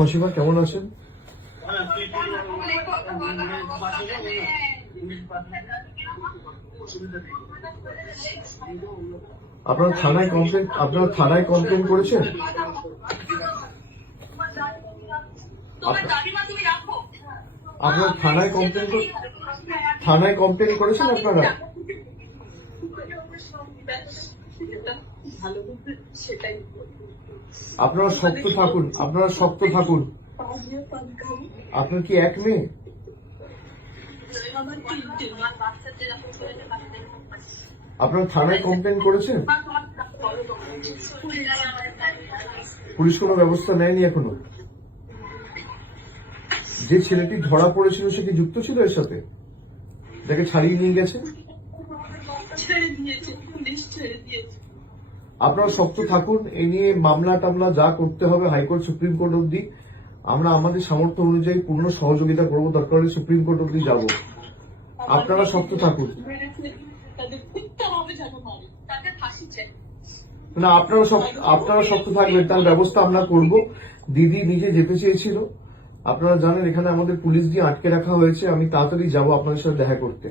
মাসিমা কেমন আছেন? আপনারা থানায় কমপ্লেন করেছেন? আপনারা থানায় কমপ্লেন করেছেন আপনারা? আপনারা শক্ত থাকুন, আপনার কি এক মেয়ে? আপনারা থানায় কমপ্লেন করেছেন? পুলিশ কোনো ব্যবস্থা নেয়নি এখনো? যে ছেলেটি ধরা পড়েছিল সে কি যুক্ত ছিল এর সাথে? যাকে ছাড়িয়ে নিয়ে গেছে? আপনারা শক্ত থাকুন, এ নিয়ে মামলা টামলা যা করতে হবে হাইকোর্ট সুপ্রিম কোর্ট অব্দি আমরা আমাদের সামর্থ্য অনুযায়ী পূর্ণ সহযোগিতা করবো, দরকার হলে সুপ্রিম কোর্ট অব্দি যাব। আপনারা শক্ত থাকুন না, আপনারা শক্ত থাকবেন, তার ব্যবস্থা আমরা করব। দিদি নিজে যেতে চেয়েছিল, আপনারা জানেন এখানে আমাদের পুলিশ দিয়ে আটকে রাখা হয়েছে, আমি তাড়াতাড়ি যাব আপনাদের সাথে দেখা করতে।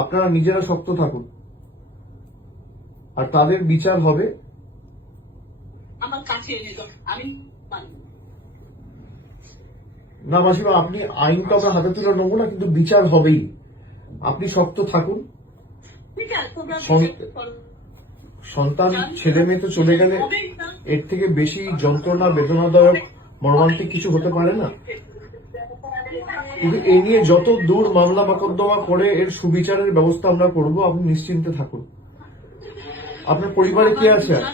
আপনারা নিজেরা শক্ত থাকুন আর তাদের বিচার হবে। না মাসিমা, আপনি আইন তো আমরা হাতে তুলে নেবো না, কিন্তু বিচার হবেই। আপনি শক্ত থাকুন। সন্তান ছেলে মেয়ে তো চলে গেলে এর থেকে বেশি যন্ত্রণা বেদনাদায়ক মর্মান্তিক কিছু হতে পারে না। কিন্তু এই নিয়ে যত দূর মামলা মোকদ্দমা করে এর সুবিচারের ব্যবস্থা আমরা করব, আপনি নিশ্চিন্তে থাকুন। আপনার পরিবারে কে আছে আর?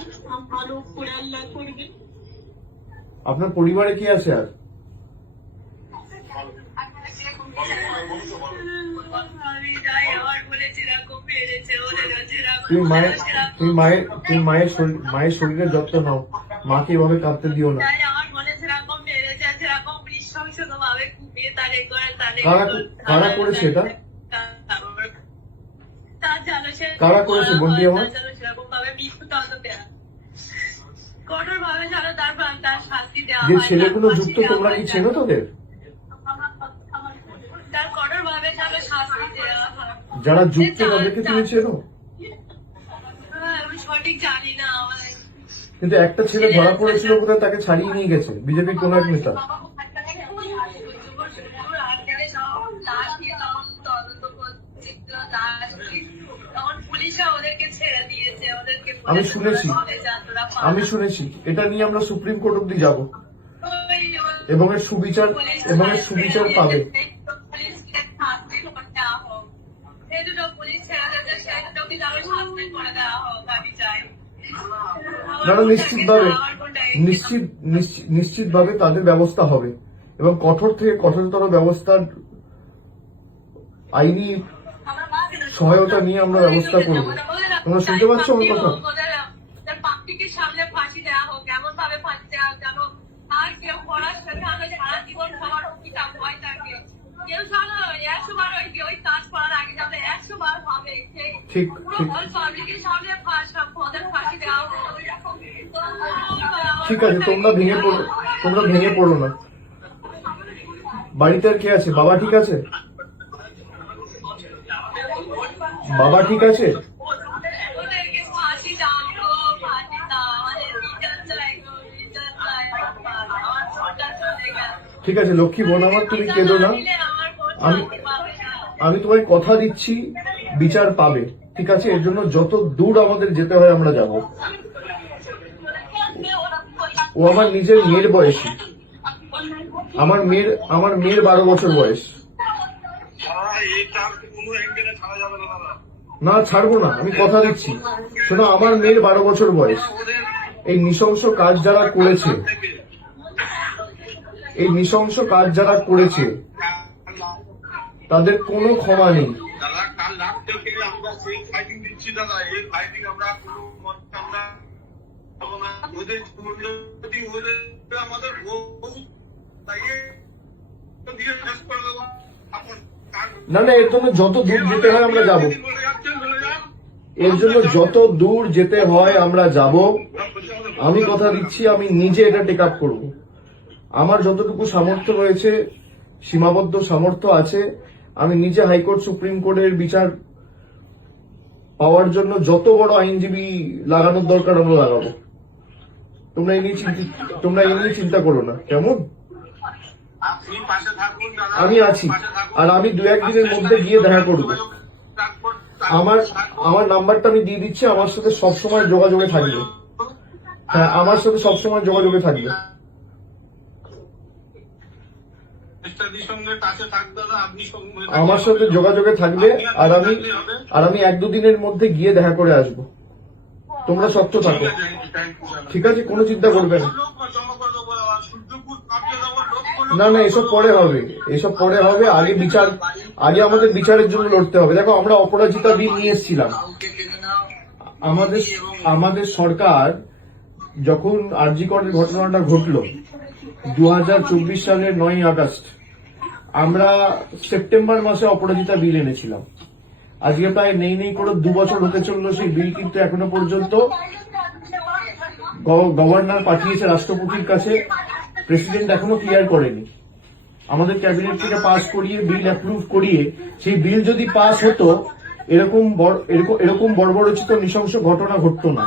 আপনার পরিবারে কে আছে আর? তুমি মায়ের শরীরের যত্ন নাও, মাকে এভাবে কাঁদতে দিও না। কারা করেছে এটা? কারা করেছে বন্দি আমার? যে ছেলেগুলো যুক্ত, তোমরা কি চেনো তাদের? যারা যুক্ত তাদেরকে তুমি চেনো? কিন্তু একটা ছেলে ধরা পড়েছিল কোথায়, তাকে ছাড়িয়ে নিয়ে গেছে বিজেপির কোন এক নেতা। আমি শুনেছি এটা নিয়ে আমরা সুপ্রিম কোর্ট অব্দি যাব এবং এর সুবিচার পাবে। নিশ্চিতভাবে তাদের ব্যবস্থা হবে এবং কঠোর থেকে কঠোরতর ব্যবস্থার আইনি সহায়তা নিয়ে আমরা ব্যবস্থা করব। তোমরা শুনতে পাচ্ছ আমার কথা? ঠিক আছে, তোমরা ভেঙে পড়ো না। বাড়িতে আর কে আছে? বাবা ঠিক আছে? বাবা ঠিক আছে? ঠিক আছে লক্ষ্মী বোন আমার, তুমি কেঁদো না। আমি তোমায় কথা দিচ্ছি বিচার পাবে, ঠিক আছে? এর জন্য যত দূর আমাদের যেতে হয় আমরা যাব। ও আমার নিজের মেয়ের বয়সী, আমার মেয়ের 12 বছর বয়স। না ছাড়বো না, আমি কথা দিচ্ছি। শোনো, আমার মেয়ের 12 বছর বয়স। এই নৃশংস কাজ যারা করেছে তাদের কোনো ক্ষমা নেই। না এর জন্য যত দূর যেতে হয় আমরা যাব। আমি কথা দিচ্ছি, আমি নিজে এটা টেক আপ করবো। আমার যতটুকু সামর্থ্য রয়েছে, সীমাবদ্ধ সামর্থ্য আছে, আমি নিজে হাইকোর্ট সুপ্রিম কোর্টের বিচার পাওয়ার জন্য যত বড় আইনজীবী লাগানোর দরকার আমরা লাগাবো। তোমরা এই নিয়ে চিন্তা করো না, কেমন? আপনি পাশে থাকুন দাদা, আমি আছি, পাশে থাকুন। আর আমি 2-1 দিনের মধ্যে গিয়ে দেখা করব। আমার নাম্বারটা আমি দিয়ে দিচ্ছি, আমার সাথে সবসময় যোগাযোগে থাকবে। হ্যাঁ, আমার সাথে সবসময় যোগাযোগে থাকবে। আমার সাথে যোগাযোগে থাকবে, আর আমি 1-2 দিনের মধ্যে গিয়ে দেখা করে আসব। তোমরা শক্ত থাকো, ঠিক আছে? কোনো চিন্তা করবে না। না না, এসব পরে হবে, এসব পরে হবে। আগে আমাদের বিচারের জন্য লড়তে হবে। দেখো, আমরা অপরাজিতা বিল নিয়ে এসেছিলাম। আমাদের সরকার যখন আরজি করের ঘটনাটা ঘটলো 2024 সালের 9ই আগস্ট, আমরা সেপ্টেম্বর মাসে অপরাজিতা বিল এনেছিলাম। আজকে প্রায় নেই করে 2 বছর হতে চললো সেই বিল, কিন্তু এখনো পর্যন্ত গভর্নর পাঠিয়েছে রাষ্ট্রপতির কাছে, প্রেসিডেন্ট এখনো ক্লিয়ার করেনি। আমাদের ক্যাবিনেট থেকে পাস করিয়ে, বিল অ্যাপ্রুভ করিয়ে, সেই বিল যদি পাস হতো, এরকম বর্বরচিত নৃশংস ঘটনা ঘটতো না।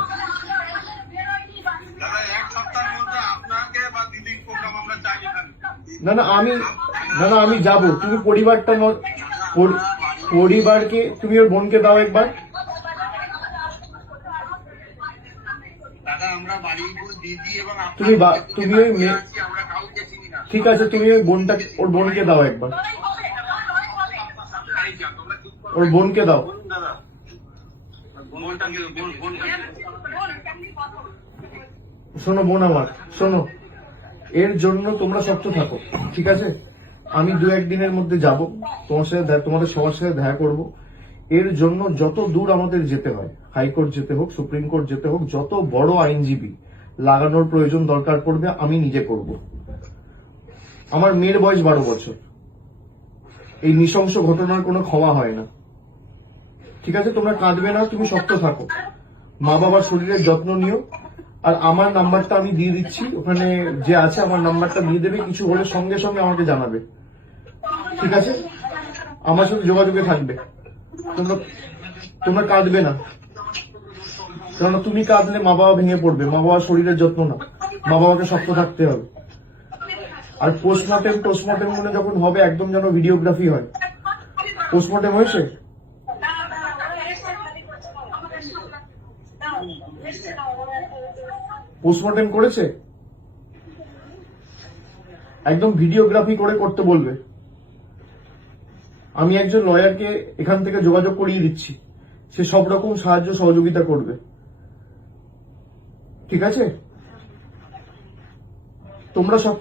না না, আমি যাব। তুমি পরিবারকে, তুমি ওর বোনকে দাও একবার। তুমি ওই ঠিক আছে, তুমি ওর বোনকে দাও একবার, ওর বোনকে দাও। শোনো বোন আমার, শোনো, এর জন্য তোমরা শক্ত থাকো, ঠিক আছে? আমি 2-1 দিনের মধ্যে যাব, তোমাদের সবার সাথে দেখা করব। এর জন্য যত দূর আমাদের যেতে হয়, হাইকোর্ট যেতে হোক, সুপ্রিম কোর্ট যেতে হোক, যত বড় আইনজীবী লাগানোর প্রয়োজন দরকার পড়বে, আমি নিজে করব। আমার মেয়ের বয়স 12 বছর। এই নৃশংস ঘটনার কোনো ক্ষমা হয় না, ঠিক আছে? তোমরা কাঁদবে না, তুমি শক্ত থাকো, মা বাবার শরীরের যত্ন নিও। আর আমার নাম্বারটা আমি দিয়ে দিচ্ছি, ওখানে যে আছে আমার নাম্বারটা দিয়ে দেবে, কিছু হলে সঙ্গে সঙ্গে আমাকে জানাবে, ঠিক আছে? আমার সাথে যোগাযোগে থাকবে। তোমরা কাঁদবে না, কারণ তুমি কাঁদলে মা বাবা ভেঙে পড়বে। মা বাবার শরীরের যত্ন না, মা বাবাকে শক্ত থাকতে হবে। আর পোস্টমর্টেম মনে যখন হবে, একদম যেন ভিডিওগ্রাফি হয়। পোস্টমর্টেম হয়েছে? পোস্টমর্টেম করেছে? একদম ভিডিওগ্রাফি করে করতে বলবে। আমি একজন লয়ারকে এখান থেকে যোগাযোগ করিয়ে দিচ্ছি, সে সব রকম সাহায্য সহযোগিতা করবে, ঠিক আছে? তোমরা সব